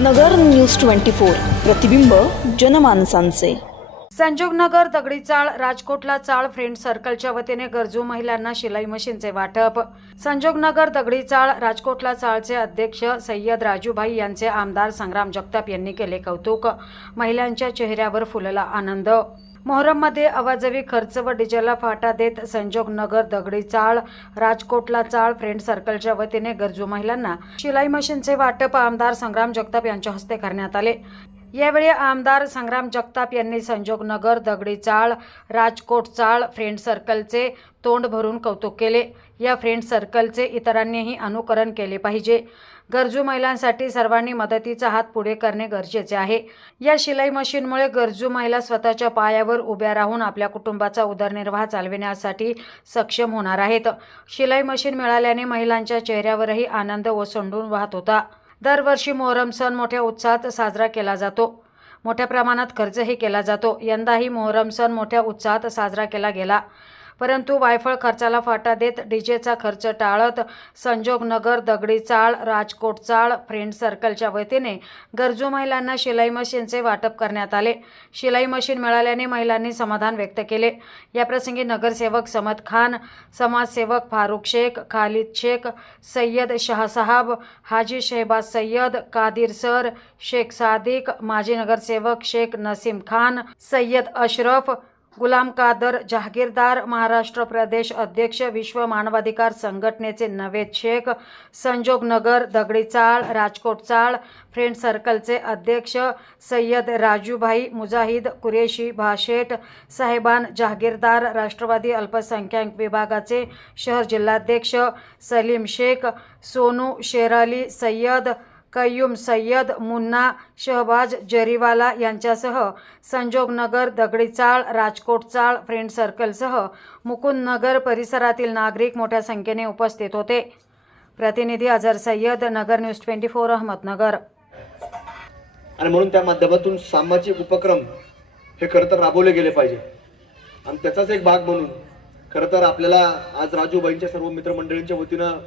नगर news twenty four. प्रतिबिंब जनमानसांचे. संजोगनगर दगडी चाळ राजकोटला चाळ फ्रेंड सर्कलच्या वतीने गरजू महिलांना शिलाई मशीनचे वाटप. संजोगनगर दगडी चाळ राजकोटला चाळचे अध्यक्ष सय्यद राजूभाई यांचे आमदार संग्राम जगताप यांनी केले कौतुक. महिलांच्या चेहऱ्यावर फुलला आनंद. मोहरममध्ये अवाजवी खर्च व डिझेलला फाटा देत संजोग नगर दगडी चाळ राजकोटला चाळ फ्रेंड सर्कलच्या वतीने गरजू महिलांना शिलाई मशीनचे वाटप आमदार संग्राम जगताप यांच्या हस्ते करण्यात आले. यावेळी आमदार संग्राम जगताप यांनी संजोग नगर दगडी चाळ राजकोट चाळ फ्रेंड सर्कलचे तोंड भरून कौतुक केले. या फ्रेंड सर्कलचे इतरांनीही अनुकरण केले पाहिजे. गरजू महिलांसाठी सर्वांनी मदतीचा हात पुढे करणे गरजेचे आहे. या शिलाई मशीनमुळे गरजू महिला स्वतःच्या पायावर उभ्या राहून आपल्या कुटुंबाचा उदरनिर्वाह चालविण्यासाठी सक्षम होणार आहेत. शिलाई मशीन मिळाल्याने महिलांच्या चेहऱ्यावरही आनंद ओसंडून वाहत होता. दरवर्षी मोहरम सण मोठ्या उत्साहात साजरा केला जातो. मोठ्या प्रमाणात खर्चही केला जातो. यंदाही मोहरम सण मोठ्या उत्साहात साजरा केला गेला. परंतु वायफळ खर्चाला फाटा देत डीजेचा खर्च टाळत संजोग नगर दगडी चाळ राजकोट चाळ फ्रेंड सर्कलच्या वतीने गरजू महिलांना शिलाई मशीनचे वाटप करण्यात आले. शिलाई मशीन मिळाल्याने महिलांनी समाधान व्यक्त केले. याप्रसंगी नगरसेवक समद खान समाजसेवक फारुख शेख खालिद शेख सय्यद शहासाहाब हाजी शहबाज सय्यद कादिर सर शेख सादिक माजी नगरसेवक शेख नसीम खान सय्यद अशरफ गुलाम कादर जहागीरदार महाराष्ट्र प्रदेश अध्यक्ष विश्व मानवाधिकार संघटनेचे नवेद शेख संजोगनगर दगडी चाळ राजकोट चाळ फ्रेंड सर्कलचे अध्यक्ष सय्यद राजूभाई मुजाहिद कुरेशी भाशेट साहेबान जहागीरदार राष्ट्रवादी अल्पसंख्याक विभागाचे शहर जिल्हाध्यक्ष सलीम शेख सोनू शेराली सय्यद कय्यूम सय्यद मुन्ना शहबाज जरीवाला यांच्यासह संजोग नगर दगडी चाळ राजकोट चाळ फ्रेंड सर्कलसह मुकुंद नगर परिसरातील नागरिक मोठ्या संख्येने उपस्थित होते. प्रतिनिधी Azhar Sayyed Nagar news twenty four Ahmednagar. आणि म्हणून त्या माध्यमातून सामाजिक उपक्रम हे खरं तर राबवले गेले पाहिजे. आणि त्याचाच एक भाग म्हणून खरं तर आपल्याला आज राजूबाईंच्या सर्व मित्रमंडळींच्या वतीनं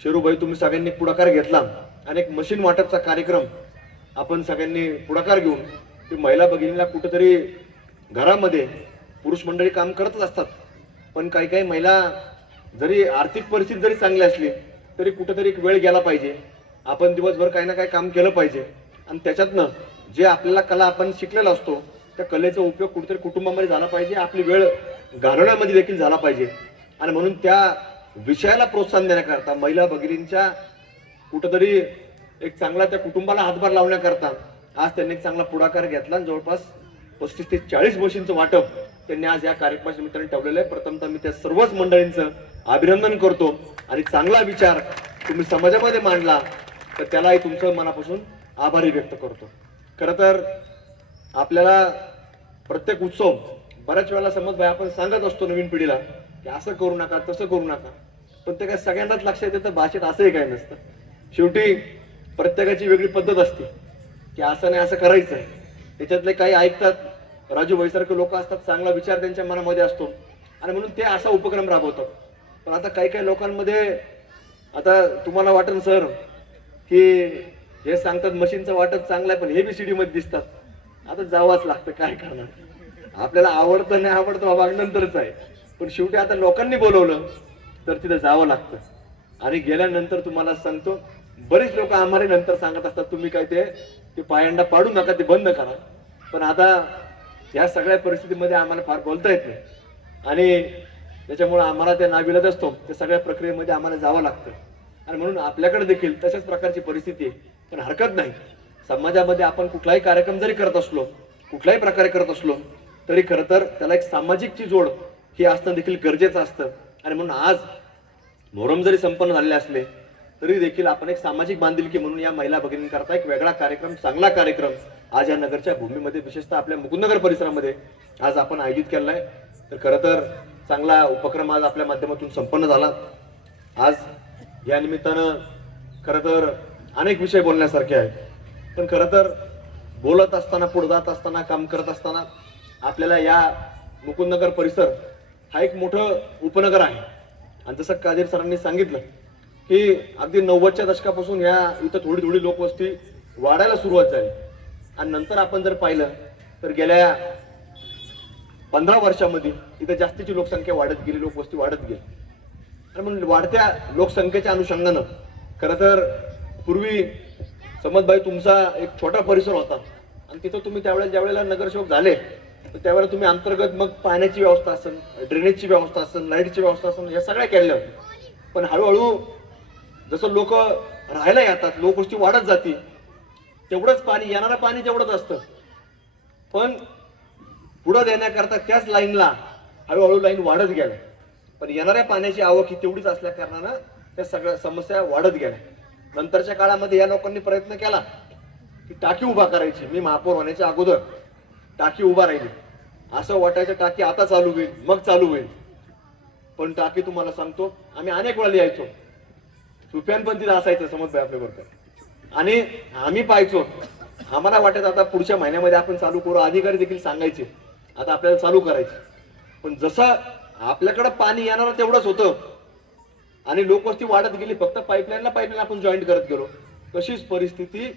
शेरूबाई तुम्ही सगळ्यांनी पुढाकार घेतला आणि एक मशीन वाटपचा कार्यक्रम आपण सगळ्यांनी पुढाकार घेऊन ती महिला भगिनीला कुठेतरी घरामध्ये पुरुष मंडळी काम करतच असतात. पण काही काही महिला जरी आर्थिक परिस्थिती जरी चांगली असली तरी कुठेतरी एक वेळ गेला पाहिजे. आपण दिवसभर काही ना काही काम केलं पाहिजे. आणि त्याच्यातनं जे आपल्याला कला आपण शिकलेला असतो त्या कलेचा उपयोग कुठेतरी कुटुंबामध्ये झाला पाहिजे. आपली वेळ घालवण्यामध्ये देखील झाला पाहिजे. आणि म्हणून त्या विषयाला प्रोत्साहन देण्याकरता महिला भगिनींच्या कुठंतरी एक चांगला त्या कुटुंबाला हातभार लावण्याकरता आज त्यांनी एक चांगला पुढाकार घेतला आणि जवळपास पस्तीस ते चाळीस मशीनचं वाटप त्यांनी आज या कार्यक्रमाच्या निमित्ताने ठेवलेलं आहे. प्रथमतः मी त्या सर्वच मंडळींचं अभिनंदन करतो आणि चांगला विचार तुम्ही समाजामध्ये मांडला तर त्यालाही तुमचं मनापासून आभारी व्यक्त करतो. खरं तर आपल्याला प्रत्येक उत्सव बऱ्याच वेळेला समज भाई आपण सांगत असतो नवीन पिढीला की असं करू नका तसं करू नका. पण ते काय सगळ्यांनाच लक्षात येतं भाषेत असंही काय नसतं. शेवटी प्रत्येकाची वेगळी पद्धत असते की असं नाही असं करायचं आहे त्याच्यातले काही ऐकतात राजू भाईसारखे लोक असतात चांगला विचार त्यांच्या मनामध्ये असतो. आणि म्हणून ते असा उपक्रम राबवतात. पण आता काही काही लोकांमध्ये आता तुम्हाला वाटेल सर की हे सांगतात मशीनचं वाटप चांगलं आहे पण हे बी सीडी मध्ये दिसतात. आता जावंच लागतं काय करणार? आपल्याला आवडतं नाही आवडतं बाबा नंतरच आहे. पण शेवटी आता लोकांनी बोलवलं तर तिथं जावं लागतं. आणि गेल्यानंतर तुम्हाला सांगतो बरेच लोक आम्हाला नंतर सांगत असतात तुम्ही काय ते ते पायंडा पाडू नका ते बंद करा. पण आता या सगळ्या परिस्थितीमध्ये आम्हाला फार बोलता येत नाही. आणि त्याच्यामुळं आम्हाला त्या नाविलत असतो त्या सगळ्या प्रक्रियेमध्ये आम्हाला जावं लागतं. आणि म्हणून आपल्याकडे देखील तशाच प्रकारची परिस्थिती आहे पण हरकत नाही. समाजामध्ये आपण कुठलाही कार्यक्रम जरी करत असलो कुठल्याही प्रकारे करत असलो तरी खरं तर त्याला एक सामाजिकची जोड हे असणं देखील गरजेचं असतं. आणि म्हणून आज मोहरम जरी संपन्न झालेले असले तरी देखील आपण एक सामाजिक बांधिलकी म्हणून या महिला भगिनींकरता एक वेगळा कार्यक्रम चांगला कार्यक्रम आज या नगरच्या भूमीमध्ये विशेषतः आपल्या मुकुंदनगर परिसरामध्ये आज आपण आयोजित केलेला आहे. तर खरं तर चांगला उपक्रम आज आपल्या माध्यमातून संपन्न झाला. आज या निमित्तानं खरं तर अनेक विषय बोलण्यासारखे आहेत. पण खरं तर बोलत असताना पुढे जात असताना काम करत असताना आपल्याला या मुकुंदनगर परिसर हा एक मोठं उपनगर आहे. आणि जसं कादीर सरांनी सांगितलं की अगदी नव्वदच्या दशकापासून ह्या इथं थोडी थोडी लोकवस्ती वाढायला सुरुवात झाली. आणि नंतर आपण जर पाहिलं तर गेल्या पंधरा वर्षामध्ये इथं जास्तीची लोकसंख्या वाढत गेली लोकवस्ती वाढत गेली. आणि म्हणून वाढत्या लोकसंख्येच्या अनुषंगानं खरं तर पूर्वी समजबाई तुमचा एक छोटा परिसर होता. आणि तिथं तुम्ही त्यावेळेला ज्यावेळेला नगरसेवक झाले तर त्यावेळेला तुम्ही अंतर्गत मग पाण्याची व्यवस्था असेल ड्रेनेजची व्यवस्था असेल लाईटची व्यवस्था असेल या सगळ्या केल्या होत्या. पण हळूहळू जसं लोक राहायला येतात लोकवृष्टी वाढत जाते तेवढंच पाणी येणारं पाणी तेवढंच असतं. पण पुढं देण्याकरता त्याच लाईनला हळूहळू लाईन वाढत गेल्या. पण येणाऱ्या पाण्याची आवक ही तेवढीच असल्या कारणानं त्या सगळ्या समस्या वाढत गेल्या. नंतरच्या काळामध्ये या लोकांनी प्रयत्न केला की टाकी उभा करायची. मी महापौर होण्याच्या अगोदर टाकी उभा राहिली. असं वाटायचं टाकी आता चालू होईल मग चालू होईल. पण टाकी तुम्हाला सांगतो आम्ही अनेक वेळा लिहायचो. रुपयान पण तिला असायचं समज आपल्या बरोबर. आणि आम्ही पाहायचो आम्हाला वाटत आता पुढच्या महिन्यामध्ये आपण चालू करू अधिकारी देखील सांगायचे आता आपल्याला चालू करायचे. पण जसं आपल्याकडं पाणी येणार तेवढंच होतं. आणि लोकवस्ती वाढत गेली फक्त पाईपलाईनला पाईपलाईन आपण जॉईन करत गेलो. तशीच परिस्थिती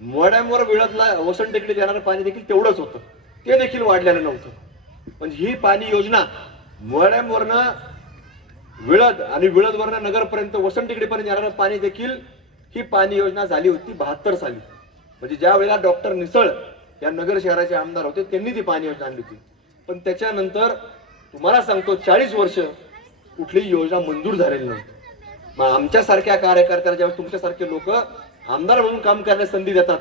मोड्यामवर विळतला वसंत टेकडीत येणारं पाणी देखील तेवढंच होतं. ते देखील वाढलेलं नव्हतं. पण ही पाणी योजना मोड्यामवरनं विळद आणि विळदवरनं नगरपर्यंत वसंत टेकडीपर्यंत येणारं पाणी देखील ही पाणी योजना झाली होती बहात्तर साली. म्हणजे ज्या वेळेला डॉक्टर निसळ या नगर शहराचे आमदार होते त्यांनी ती पाणी योजना आणली होती. पण त्याच्यानंतर तुम्हाला सांगतो चाळीस वर्ष कुठली योजना मंजूर झालेली नव्हती. मग आमच्यासारख्या कार्यकर्त्याला ज्यावेळेस तुमच्यासारखे लोक आमदार म्हणून काम करण्यास संधी देतात.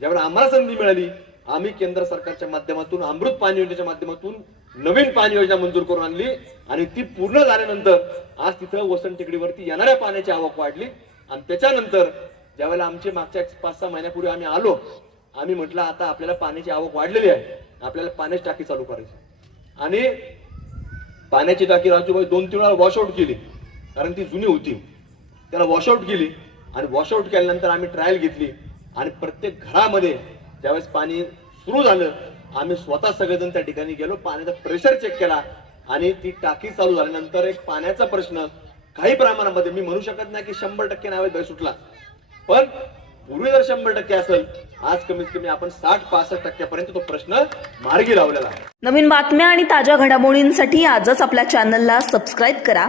ज्यावेळेला आम्हाला संधी मिळाली आम्ही केंद्र सरकारच्या माध्यमातून अमृत पाणी योजनेच्या माध्यमातून नवीन पाणी योजना मंजूर करून आणली आणि ती पूर्ण झाल्यानंतर आज तिथं वसंत टेकडीवरती येणाऱ्या पाण्याची आवक वाढली. आणि त्याच्यानंतर ज्यावेळेला आमचे मागच्या एक पाच सहा महिन्यापूर्वी आम्ही आलो आम्ही म्हटलं आता आपल्याला पाण्याची आवक वाढलेली आहे. आपल्याला पाण्याची टाकी चालू करायची आणि पाण्याची टाकी राजूबाई दोन तीन वेळा वॉशआउट केली कारण ती जुनी होती. त्याला वॉशआउट केली. आणि वॉशआउट केल्यानंतर आम्ही ट्रायल घेतली. आणि प्रत्येक घरामध्ये ज्यावेळेस पाणी सुरू झालं आम्ही स्वतः सगळेजण त्या ठिकाणी गेलो पाण्याचा प्रेशर चेक केला. आणि ती टाकी चालू झाल्यानंतर एक पाण्याचा प्रश्न काही प्रमाणामध्ये मी म्हणू शकत नाही की शंभर टक्के नावे सुटला. पण पूर्वी जर शंभर टक्के असेल आज कमीत कमी आपण साठ पासष्ट टक्क्यापर्यंत तो प्रश्न मार्गी लावलेला आहे. नवीन बातम्या आणि ताज्या घडामोडींसाठी आजच आपल्या चॅनलला सबस्क्राईब करा.